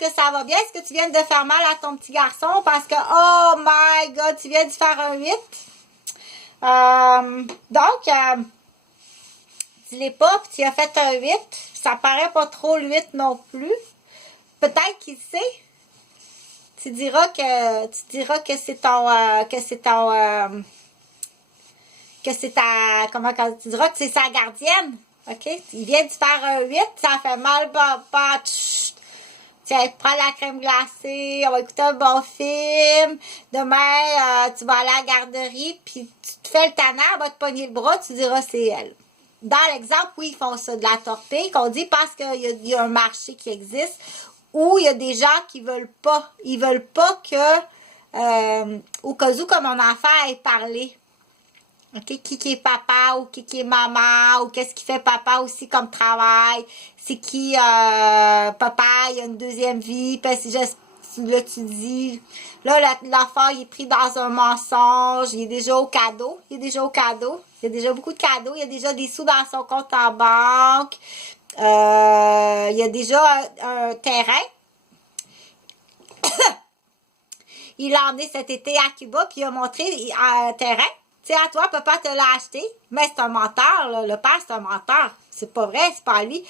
que ça va bien? Est-ce que tu viens de faire mal à ton petit garçon? Parce que, oh my God, tu viens de faire un 8. Donc, dis-les pas, puis tu as fait un 8. Ça paraît pas trop le 8 non plus. Peut-être qu'il sait. Tu diras que c'est ton, que c'est ta, comment tu diras que c'est sa gardienne. OK? Il vient de faire un 8, ça fait mal, papa. Tiens, prends la crème glacée, on va écouter un bon film. Demain, tu vas aller à la garderie, puis tu te fais le tannant, elle va te pogner le bras, tu diras c'est elle. Dans l'exemple, oui, ils font ça, de la torpille, qu'on dit parce qu'il y a un marché qui existe, où il y a des gens qui veulent pas. Ils veulent pas que, au cas où, comme mon enfant ait parlé. OK, qui est papa ou qui est maman ou qu'est-ce qui fait papa aussi comme travail. C'est qui papa, il a une deuxième vie. Puis là, tu dis, là, l'enfant, il est pris dans un mensonge. Il est déjà au cadeau. Il est déjà au cadeau. Il y a déjà beaucoup de cadeaux. Il y a déjà des sous dans son compte en banque. Il y a déjà un terrain. Il l'a emmené cet été à Cuba, puis il a montré un terrain. Tu sais, à toi, papa te l'a acheté, mais c'est un menteur, là. Le père, c'est un menteur. C'est pas vrai, c'est pas lui.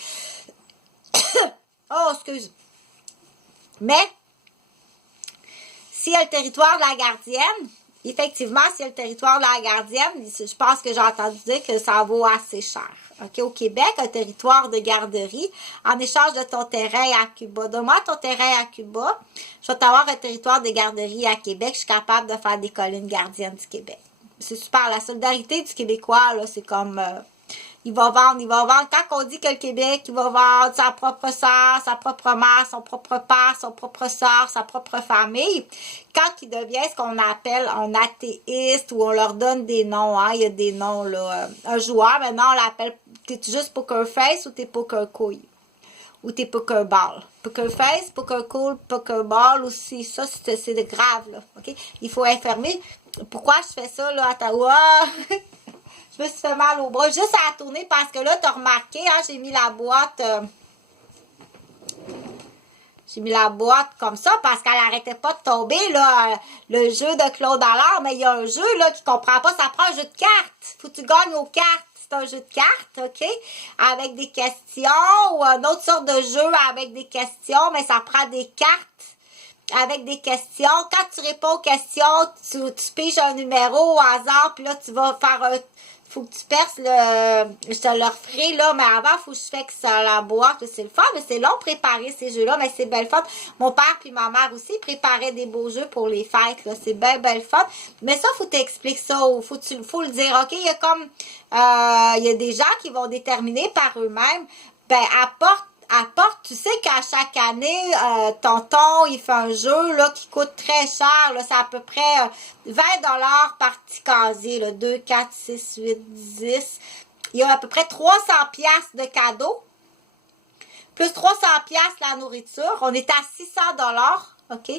Oh, excuse. Mais, s'il y a le territoire de la gardienne, effectivement, s'il y a le territoire de la gardienne, je pense que j'ai entendu dire que ça vaut assez cher. OK, au Québec, un territoire de garderie, en échange de ton terrain à Cuba. Donne-moi ton terrain à Cuba, je vais t'avoir un territoire de garderie à Québec. Je suis capable de faire des collines gardiennes du Québec. C'est super. La solidarité du Québécois, là, c'est comme... il va vendre. Quand on dit que le Québec, il va vendre sa propre sœur, sa propre mère, son propre père, son propre sœur, sa propre famille, quand il devient ce qu'on appelle un athéiste, ou on leur donne des noms, hein, il y a des noms, là. Un joueur, maintenant, on l'appelle, t'es juste poker face ou t'es poker couille? Ou t'es poker ball. Poker face, poker cool, poker ball aussi. Ça, c'est grave, là. OK? Il faut informer. Pourquoi je fais ça, là, à Ottawa? Je me suis fait mal au bras. Juste à tourner parce que là, t'as remarqué, hein, j'ai mis la boîte. J'ai mis la boîte comme ça parce qu'elle arrêtait pas de tomber, là. Le jeu de Claude Allard, mais il y a un jeu, là, qui comprend pas. Ça prend un jeu de cartes. Faut que tu gagnes aux cartes. C'est un jeu de cartes, OK? Avec des questions ou une autre sorte de jeu avec des questions, mais ça prend des cartes avec des questions. Quand tu réponds aux questions, tu piges un numéro au hasard, puis là, tu vas faire un... Faut que tu perces le... Je te le referai, là, mais avant, faut que je fasse ça la boîte. C'est le fun, mais c'est long de préparer ces jeux-là, mais c'est belle fun. Mon père puis ma mère aussi préparaient des beaux jeux pour les fêtes, là. C'est belle fun. Mais ça, faut t'expliquer ça. Faut le dire. OK, il y a comme... il y a des gens qui vont déterminer par eux-mêmes. Ben, apporte, tu sais qu'à chaque année, tonton, il fait un jeu là qui coûte très cher. Là, c'est à peu près 20 $ par petit casier. Là, 2, 4, 6, 8, 10. Il y a à peu près 300 piastres de cadeaux. Plus 300 piastres la nourriture. On est à 600 $. OK?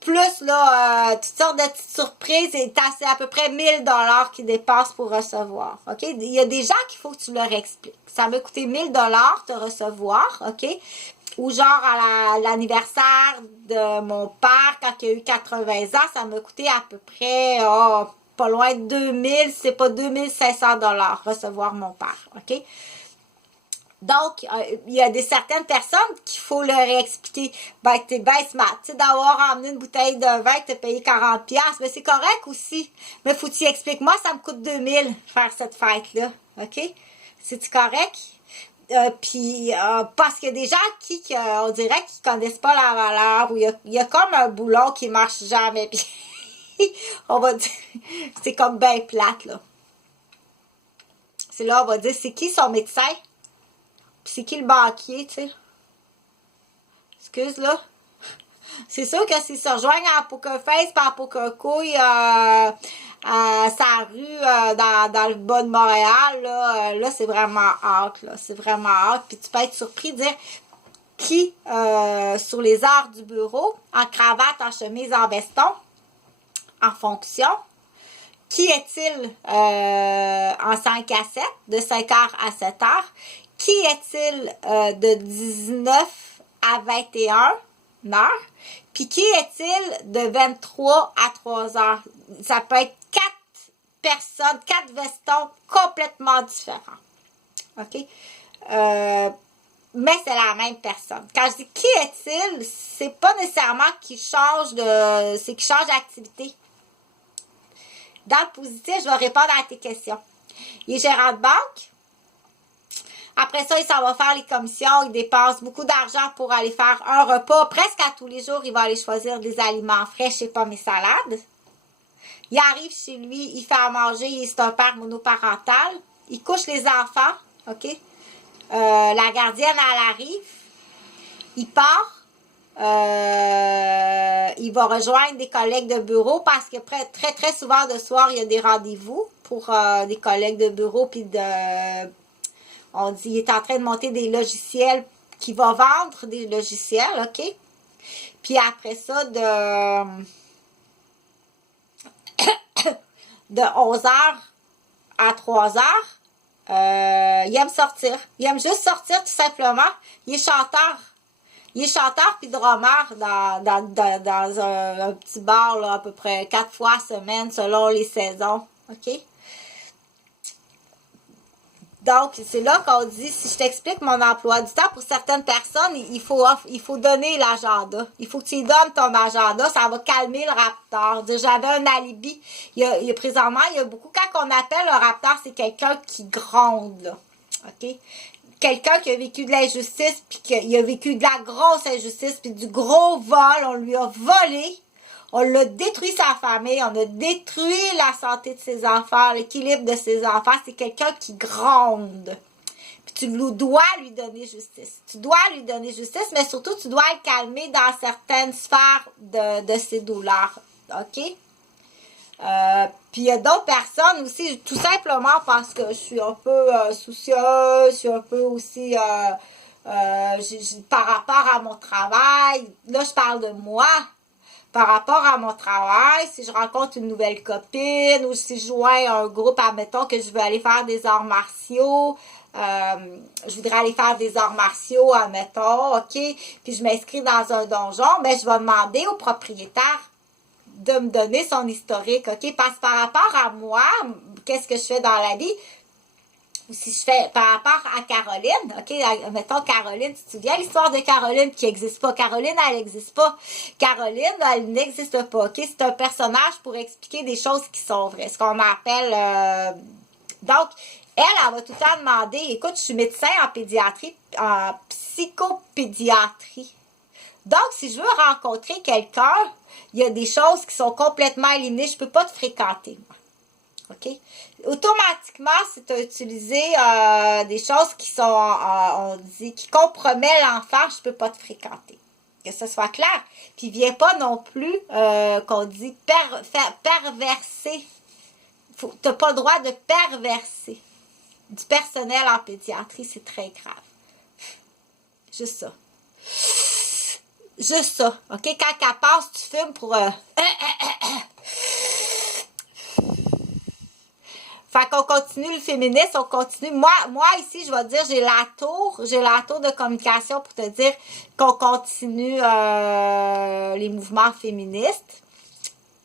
Plus, là, toutes sortes de petites surprises, c'est à peu près 1000 $ qu'ils dépassent pour recevoir, OK? Il y a des gens qu'il faut que tu leur expliques. Ça m'a coûté 1000 $ te recevoir, OK? Ou genre à l'anniversaire de mon père, quand il a eu 80 ans, ça m'a coûté à peu près, pas loin de 2000, c'est pas 2500 $ recevoir mon père, OK? Donc, il y a certaines personnes qu'il faut leur expliquer. Ben, t'es bien smart. Tu sais, d'avoir emmené une bouteille de vin que t'as payé 40$. Mais c'est correct aussi. Mais faut que tu expliques. Moi, ça me coûte 2000 faire cette fête-là. OK? C'est-tu correct? Puis, parce qu'il y a des gens qui on dirait qu'ils connaissent pas la valeur. Ou il y a comme un boulon qui marche jamais bien. On va dire, c'est comme bien plate, là. C'est là, on va dire, c'est qui son médecin? Puis c'est qui le banquier, tu sais? Excuse, là. C'est sûr que s'ils se rejoignent en poker face pas en poker couille à sa rue dans le bas de Montréal, là c'est vraiment hâte, là. C'est vraiment hâte. Puis tu peux être surpris de dire qui, sur les heures du bureau, en cravate, en chemise, en veston, en fonction, qui est-il en 5 à 7, de 5h à 7h? Qui est-il de 19 à 21 heures. Puis qui est-il de 23 à 3 heures? Ça peut être 4 personnes, 4 vestons complètement différents. OK? Mais c'est la même personne. Quand je dis qui est-il, c'est pas nécessairement qu'il change de... c'est qu'il change d'activité. Dans le positif, je vais répondre à tes questions. Il est gérant de banque. Après ça, il s'en va faire les commissions. Il dépense beaucoup d'argent pour aller faire un repas. Presque à tous les jours, il va aller choisir des aliments frais chez Pommes et Salades. Il arrive chez lui, il fait à manger, c'est un père monoparental. Il couche les enfants, OK? La gardienne, elle arrive. Il part. Il va rejoindre des collègues de bureau parce que très, très souvent de soir, il y a des rendez-vous pour des collègues de bureau. Puis on dit, il est en train de monter des logiciels, qui va vendre des logiciels, OK? Puis après ça, de 11h à 3h, il aime sortir. Il aime juste sortir tout simplement. Il est chanteur. Il est chanteur puis drummer dans un petit bar là, à peu près 4 fois semaine selon les saisons. OK? Donc, c'est là qu'on dit, si je t'explique mon emploi du temps, pour certaines personnes, il faut donner l'agenda. Il faut que tu lui donnes ton agenda, ça va calmer le raptor. J'avais un alibi. Présentement, il y a beaucoup, quand on appelle un raptor, c'est quelqu'un qui gronde, là. OK? Quelqu'un qui a vécu de l'injustice, puis qui a vécu de la grosse injustice, puis du gros vol, on lui a volé. On l'a détruit sa famille, on a détruit la santé de ses enfants, l'équilibre de ses enfants. C'est quelqu'un qui gronde. Puis tu dois lui donner justice. Tu dois lui donner justice, mais surtout, tu dois le calmer dans certaines sphères de ses douleurs. OK? Puis il y a d'autres personnes aussi, tout simplement parce que je suis un peu soucieuse, je suis un peu aussi... par rapport à mon travail, là, je parle de moi. Par rapport à mon travail, si je rencontre une nouvelle copine ou si je joins un groupe, admettons que je veux aller faire des arts martiaux, je voudrais aller faire des arts martiaux, admettons, OK, puis je m'inscris dans un donjon, mais je vais demander au propriétaire de me donner son historique, OK, parce que par rapport à moi, qu'est-ce que je fais dans la vie? Si je fais par rapport à Caroline, OK, mettons Caroline, tu te souviens l'histoire de Caroline qui n'existe pas. Caroline, elle n'existe pas. Caroline, elle n'existe pas, OK? C'est un personnage pour expliquer des choses qui sont vraies. Ce qu'on appelle... Donc, elle va tout le temps demander, écoute, je suis médecin en pédiatrie, en psychopédiatrie. Donc, si je veux rencontrer quelqu'un, il y a des choses qui sont complètement éliminées. Je ne peux pas te fréquenter, moi. OK? Automatiquement, si tu as utilisé des choses qui sont, on dit, qui compromettent l'enfant, je ne peux pas te fréquenter. Que ce soit clair. Puis, viens pas non plus, qu'on dit, perverser. Tu n'as pas le droit de perverser. Du personnel en pédiatrie, c'est très grave. Juste ça. Juste ça. OK? Quand elle passe, tu fumes pour... Fait qu'on continue le féminisme, on continue. Moi ici, je vais te dire, j'ai la tour de communication pour te dire qu'on continue les mouvements féministes.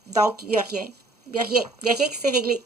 Donc, il n'y a rien. Il n'y a rien qui s'est réglé.